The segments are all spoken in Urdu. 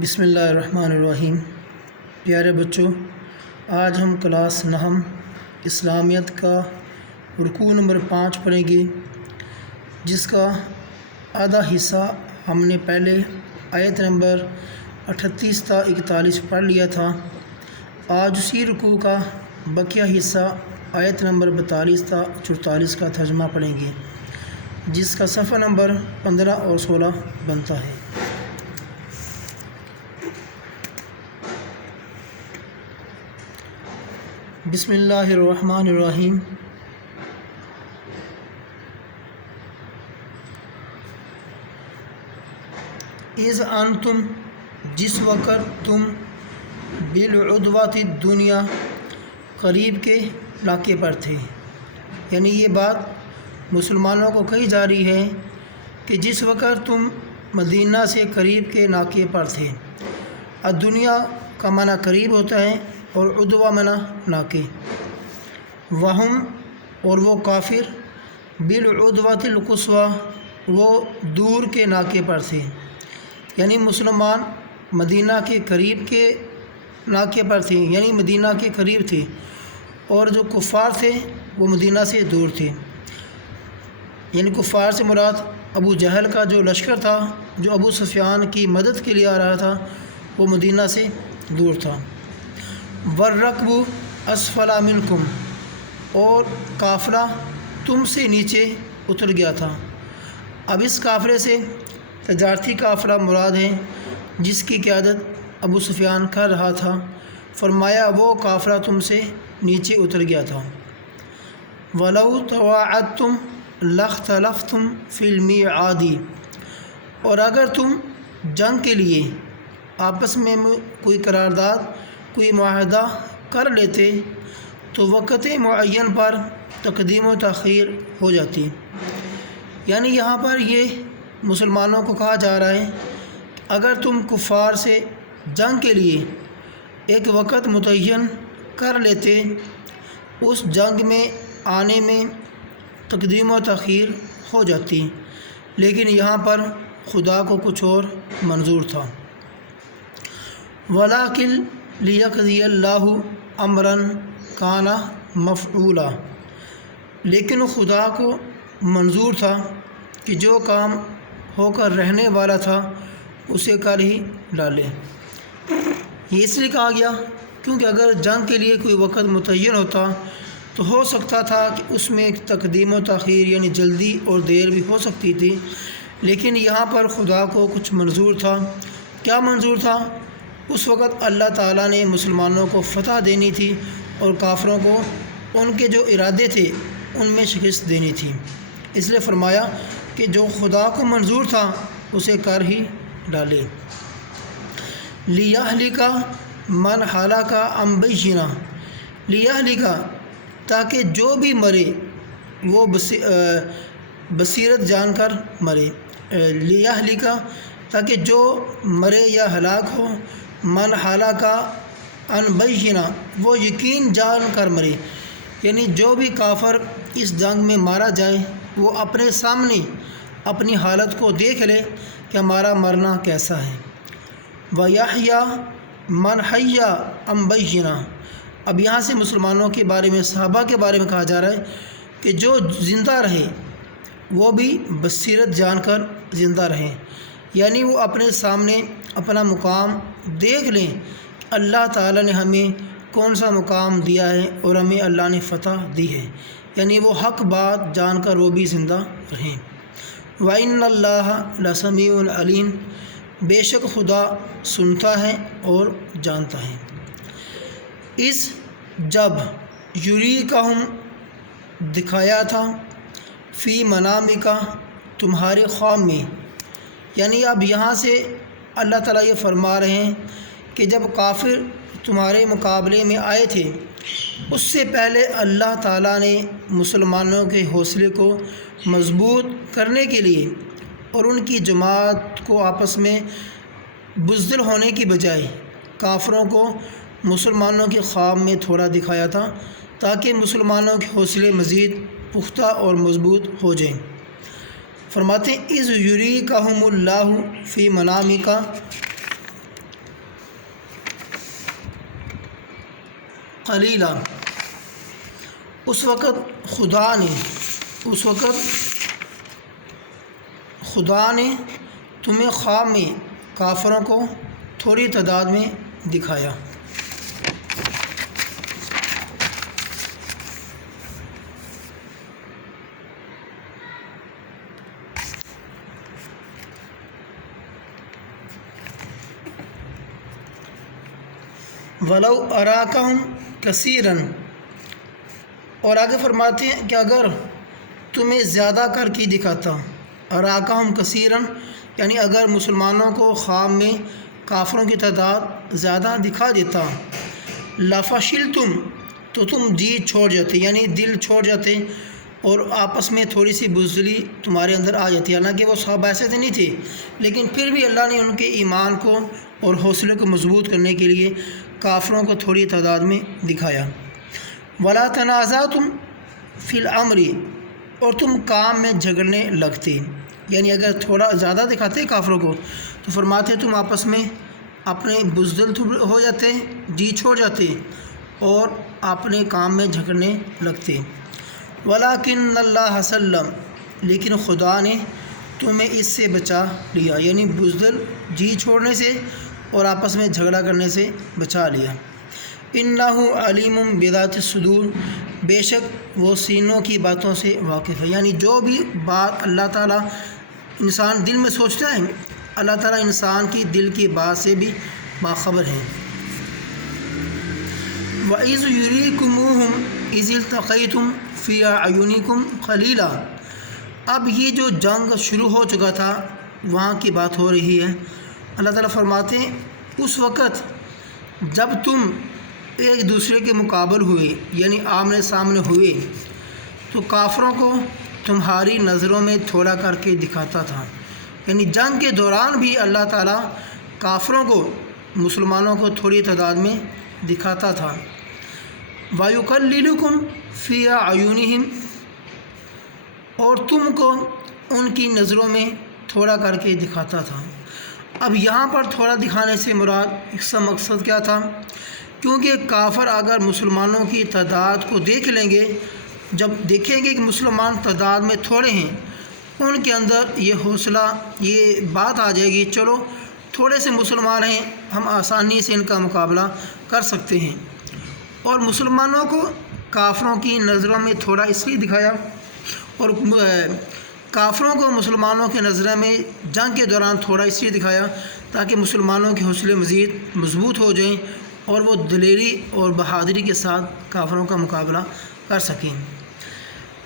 بسم اللہ الرحمن الرحیم۔ پیارے بچوں، آج ہم کلاس نحو اسلامیت کا رکوع نمبر 5 پڑھیں گے، جس کا آدھا حصہ ہم نے پہلے آیت نمبر 38 تا 41 پڑھ لیا تھا۔ آج اسی رکوع کا بقیہ حصہ آیت نمبر 42 تا 44 کا ترجمہ پڑھیں گے، جس کا صفحہ نمبر 15 اور 16 بنتا ہے۔ بسم اللہ الرحمن الرحیم۔ اذ انتم، جس وقت تم بالعدوۃ الدنیا، قریب کے علاقے پر تھے، یعنی یہ بات مسلمانوں کو کہی جا رہی ہے کہ جس وقت تم مدینہ سے قریب کے ناکے پر تھے۔ الدنیا کا معنی قریب ہوتا ہے اور عدوہ معنی ناکے۔ وہم، اور وہ کافر، بالعدوۃ القصویٰ، وہ دور کے ناکے پر تھے، یعنی مسلمان مدینہ کے قریب کے ناکے پر تھے، یعنی مدینہ کے قریب تھے، اور جو کفار تھے وہ مدینہ سے دور تھے۔ یعنی کفار سے مراد ابو جہل کا جو لشکر تھا، جو ابو سفیان کی مدد کے لیے آ رہا تھا، وہ مدینہ سے دور تھا۔ والرکب اسفل منکم، اور قافلہ تم سے نیچے اتر گیا تھا۔ اب اس قافلے سے تجارتی قافلہ مراد ہے، جس کی قیادت ابو سفیان کر رہا تھا۔ فرمایا وہ قافلہ تم سے نیچے اتر گیا تھا۔ وَلَوْ تَوَاعَدْتُمْ لَاخْتَلَفْتُمْ فِي الْمِيعَادِ، اور اگر تم جنگ کے لیے آپس میں کوئی قرارداد، کوئی معاہدہ کر لیتے تو وقت معین پر تقدیم و تاخیر ہو جاتی۔ یعنی یہاں پر یہ مسلمانوں کو کہا جا رہا ہے کہ اگر تم کفار سے جنگ کے لیے ایک وقت متعین کر لیتے، اس جنگ میں آنے میں تقدیم و تاخیر ہو جاتی، لیکن یہاں پر خدا کو کچھ اور منظور تھا۔ وَلَٰكِن لِيَقْضِيَ اللَّهُ أَمْرًا كَانَ مَفْعُولًا، لیکن خدا کو منظور تھا کہ جو کام ہو کر رہنے والا تھا اسے کر ہی ڈالے۔ یہ اس لیے کہا گیا کیونکہ اگر جنگ کے لیے کوئی وقت متعین ہوتا تو ہو سکتا تھا کہ اس میں تقدیم و تاخیر، یعنی جلدی اور دیر بھی ہو سکتی تھی، لیکن یہاں پر خدا کو کچھ منظور تھا۔ کیا منظور تھا؟ اس وقت اللہ تعالیٰ نے مسلمانوں کو فتح دینی تھی اور کافروں کو ان کے جو ارادے تھے ان میں شکست دینی تھی۔ اس لیے فرمایا کہ جو خدا کو منظور تھا اسے کر ہی ڈالے۔ لِيَهْلِكَ مَنْ هَلَكَ عَنْ بَيِّنَةٍ، لِيَهْلِكَ، تاکہ جو بھی مرے وہ بصیرت جان کر مرے۔ لِيَهْلِكَ، تاکہ جو مرے یا ہلاک ہو، من ہلاک عن بینہ، وہ یقین جان کر مرے، یعنی جو بھی کافر اس جنگ میں مارا جائے وہ اپنے سامنے اپنی حالت کو دیکھ لے کہ ہمارا مرنا کیسا ہے۔ وَيَحْيَىٰ مَنْ حَيَّ عَنْ بَيِّنَةٍ، اب یہاں سے مسلمانوں کے بارے میں، صحابہ کے بارے میں کہا جا رہا ہے کہ جو زندہ رہے وہ بھی بصیرت جان کر زندہ رہیں، یعنی وہ اپنے سامنے اپنا مقام دیکھ لیں کہ اللہ تعالیٰ نے ہمیں کون سا مقام دیا ہے اور ہمیں اللہ نے فتح دی ہے، یعنی وہ حق بات جان کر وہ بھی زندہ رہیں۔ وَإِنَّ اللَّهَ لَسَمِيعٌ عَلِيمٌ، بے شک خدا سنتا ہے اور جانتا ہے۔ اس جب یُریکہم، دکھایا تھا، فی منامک، تمہارے خواب میں، یعنی اب یہاں سے اللہ تعالیٰ یہ فرما رہے ہیں کہ جب کافر تمہارے مقابلے میں آئے تھے، اس سے پہلے اللہ تعالیٰ نے مسلمانوں کے حوصلے کو مضبوط کرنے کے لیے اور ان کی جماعت کو آپس میں بزدل ہونے کی بجائے کافروں کو مسلمانوں کے خواب میں تھوڑا دکھایا تھا، تاکہ مسلمانوں کے حوصلے مزید پختہ اور مضبوط ہو جائیں۔ فرماتے ہیں اذ یریکہم اللہ فی منامک، قلیلا، اس وقت خدا نے تمہیں خواب میں کافروں کو تھوڑی تعداد میں دکھایا۔ وَلَوْ أَرَاكَهُمْ كَثِيرًا، اور آگے فرماتے ہیں کہ اگر تمہیں زیادہ کر کے دکھاتا، أَرَاكَهُمْ كَثِيرًا یعنی اگر مسلمانوں کو خواب میں کافروں کی تعداد زیادہ دکھا دیتا، لَفَشِلْتُمْ تو تم جیت چھوڑ جاتے، یعنی دل چھوڑ جاتے اور آپس میں تھوڑی سی بزدلی تمہارے اندر آ جاتی۔ حالانکہ وہ صحابہ ایسے تو نہیں تھے، لیکن پھر بھی اللہ نے ان کے ایمان کو اور حوصلے کو مضبوط کرنے کے لیے کافروں کو تھوڑی تعداد میں دکھایا۔ وَلَا تَنَازَعْتُمْ فِي الْأَمْرِ، اور تم کام میں جھگڑنے لگتے، یعنی اگر تھوڑا زیادہ دکھاتے کافروں کو تو فرماتے تم آپس میں اپنے بزدل ہو جاتے، جی چھوڑ جاتے اور اپنے کام میں جھگڑنے لگتے۔ وَلَٰكِنَّ اللَّهَ سَلَّمَ، لیکن خدا نے تمہیں اس سے بچا لیا، یعنی بزدل جی چھوڑنے سے اور آپس میں جھگڑا کرنے سے بچا لیا۔ إِنَّهُ عَلِيمٌ بِذَاتِ الصُّدُورِ، بے شک وہ سینوں کی باتوں سے واقف ہے، یعنی جو بھی بات اللہ تعالیٰ انسان دل میں سوچتا ہے، اللہ تعالیٰ انسان کی دل کی بات سے بھی باخبر ہے۔ وَإِذْ يُرِيكُمُوهُمْ إِذِ الْتَقَيْتُمْ فِي أَعْيُنِكُمْ قَلِيلًا، اب یہ جو جنگ شروع ہو چکا تھا وہاں کی بات ہو رہی ہے۔ اللہ تعالیٰ فرماتے ہیں اس وقت جب تم ایک دوسرے کے مقابل ہوئے، یعنی آمنے سامنے ہوئے، تو کافروں کو تمہاری نظروں میں تھوڑا کر کے دکھاتا تھا، یعنی جنگ کے دوران بھی اللہ تعالیٰ کافروں کو مسلمانوں کو تھوڑی تعداد میں دکھاتا تھا۔ وَيُقَلِّلُكُمْ فِي أَعْيُنِهِمْ، اور تم کو ان کی نظروں میں تھوڑا کر کے دکھاتا تھا۔ اب یہاں پر تھوڑا دکھانے سے مراد اس کا مقصد کیا تھا؟ کیونکہ کافر اگر مسلمانوں کی تعداد کو دیکھ لیں گے، جب دیکھیں گے کہ مسلمان تعداد میں تھوڑے ہیں، ان کے اندر یہ حوصلہ، یہ بات آ جائے گی چلو تھوڑے سے مسلمان ہیں، ہم آسانی سے ان کا مقابلہ کر سکتے ہیں۔ اور مسلمانوں کو کافروں کی نظروں میں تھوڑا اس لیے دکھایا، اور کافروں کو مسلمانوں کی نظروں میں جنگ کے دوران تھوڑا اس لیے دکھایا تاکہ مسلمانوں کے حوصلے مزید مضبوط ہو جائیں اور وہ دلیری اور بہادری کے ساتھ کافروں کا مقابلہ کر سکیں۔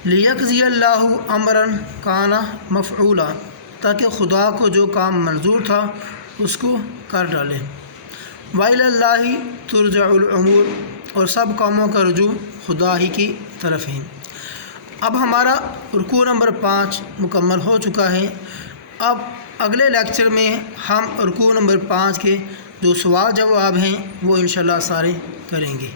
لِيَقْضِيَ اللَّهُ أَمْرًا كَانَ مَفْعُولًا، تاکہ خدا کو جو کام منظور تھا اس کو کر ڈالے۔ وَإِلَى اللَّهِ تُرْجَعُ الْأُمُورُ، اور سب کاموں کا رجوع خدا ہی کی طرف ہے۔ اب ہمارا رکوع نمبر 5 مکمل ہو چکا ہے۔ اب اگلے لیکچر میں ہم رکوع نمبر 5 کے جو سوال جواب ہیں وہ انشاءاللہ سارے کریں گے۔